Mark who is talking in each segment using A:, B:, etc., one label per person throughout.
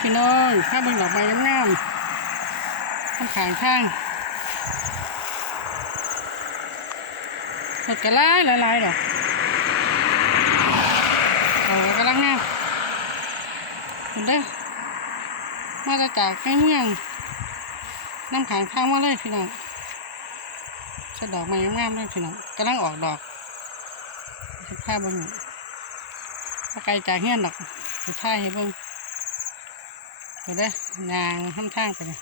A: พี่น้องข้าเบิ่งดอกไม้งามๆข้างขางข้างสดกระไล่หลายๆดอกเอากำลังงามเห็นเด้อมาจากในเมืองน้ำขางข้างมาเลยพี่น้องสดดอกไม้งามๆเลยพี่น้องกำลังออกดอกสิผ้าบิ่งถ้าไกลจากเฮียนดอกสิผ้าให้เบิ่ง ดี๋ยวเด้อยางข้ามทางไปเลย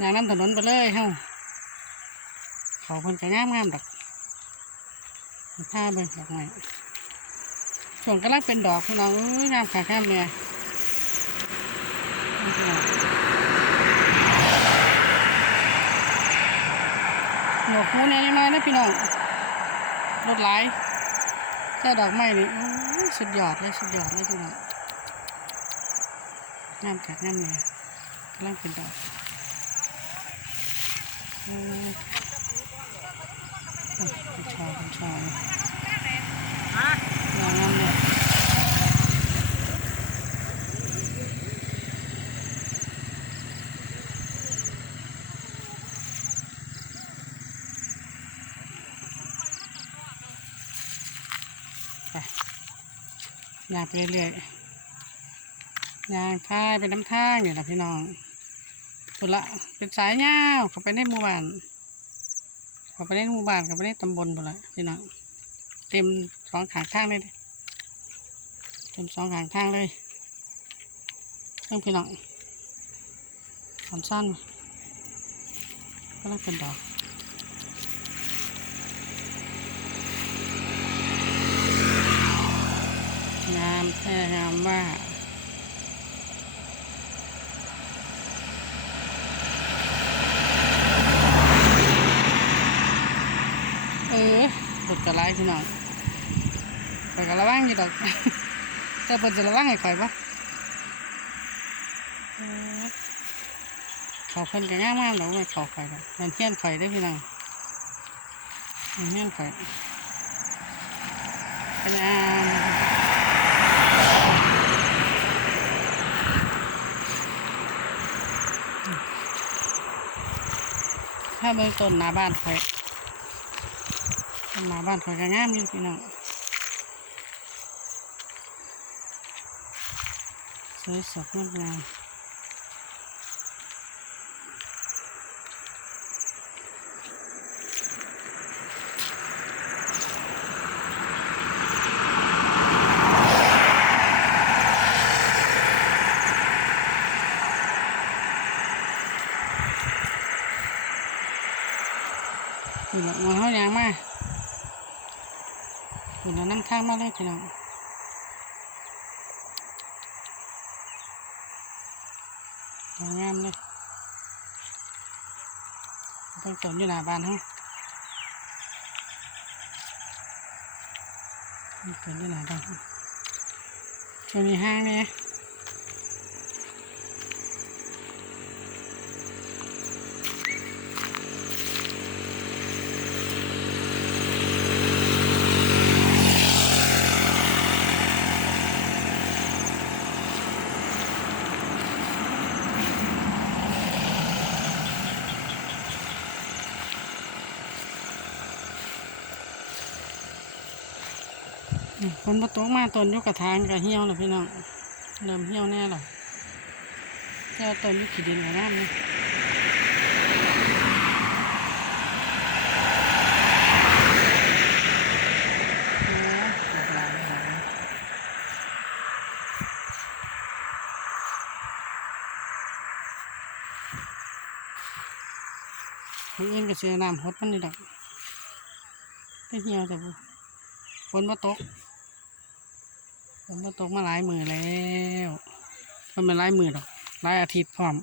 A: ยางน้ำถนนไปเลยเฮ้าเขาเพิ่นจะงามงามๆดอกผ้าเบิ่งดอกไม้ช่วงกำลังเป็นดอกพี่น้องเอ้ยงามขาข้ามเนี่ยหนวกหูเนี่ยยังไงนะพี่น้องรถไหลายแค่ดอกไม้นี่สุดยอดเลยสุดยอดเลยพี่น้อง งามจากงามเลยกำลังเป็นดอกเออโอ้ยเป็นชอเป็นชอยงางามเลยไปย่างไปเรื่อยๆ ยางพายเป็นน้ำท่างเนี่ยนะพี่น้องสุดละเป็นสายยาวเข้าไปในหมู่บ้านเข้าไปในหมู่บ้านเข้าไปในตำบลหมดละพี่น้องเต็มสองขางข้างเลยเต็มสองขางข้างเลยเรื่องพี่น้องสอนสั้นก็เลยเป็นดอกงามแท้งามว่า เอ อรถกระไรพี่น้องข่อยกระว่างอยู่ดอกแต่เพิ่นจะระวังให้ข่อยปะเขาเพิ่นก็ง่ายมากดอกไม่เขาข่อยดอกมันเฮี้ยนข่อยได้พี่น้องมันเฮี้ยนข่อยเป็นอ่าถ้าเบิ่งต้นหน้าบ้านข่อย ต้นหมาบ้านข่อยก็งามอยู่พี่น้องสวยสดงดงามนี่แหละมาเฮายางมา คุณน่ะนั่งทางมาเลยพี่น้องสวยงามเลยต้องสนอยู่หน้าบ้านเฮาสนอยู่หน้าบ้านฮาช่วงนี้ห้างเนี่ย ฝนมาตกมาต้นยกกระถางกับเหี่ยวแล้วพี่น้องเริ่มเหี่ยวแน่แล้วเจ้าต้นยุกขีดินกับน้ำนี่โอ้ยหลากหลายหลากหลายมื้ออื่นก็เสียน้ำหดมันนี่ดอกไม่เหี่ยวแต่ฝนมาตก ฝนตกมาหลายมือแล้วมันเป็นหลายมือดอกหลายอาทิตย์พร้อม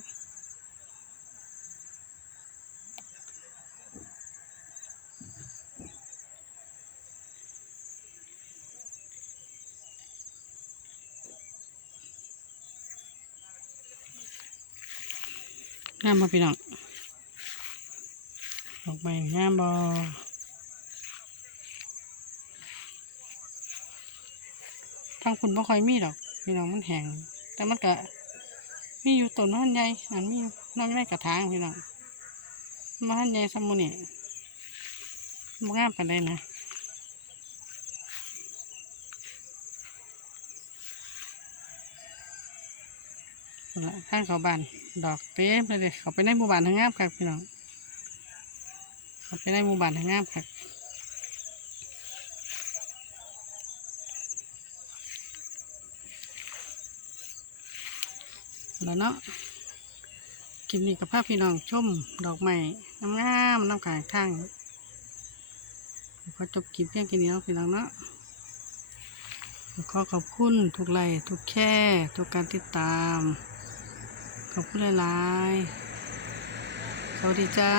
A: งามบ่พี่น้องดอกไม้งามบ่ ทางคุณบ่ค่อยมีดอกพี่น้องมันแห้งแต่มันก็มีอยู่ต้นมันใหญ่อันมีอยู่น้ำในกระถางพี่น้องมันใหญ่สมุนี่บ่งามปานใดนะนั่นละข้างเขาบานดอกเต็มเลยเดะเขาไปในหมู่บ้านทางงามครับพี่น้องเขาไปในหมู่บ้านทางงามครับ แล้วเนาะคลิปนี้กับภาพพี่น้องชมดอกไม้งามๆน้ำขางข้างขอจบคลิปเพียงแค่นี้แล้วพี่น้องเนาะขอขอบคุณทุกไลค์ทุกแค่ทุกการติดตาม ขอบคุณหลายๆสวัสดีจ้า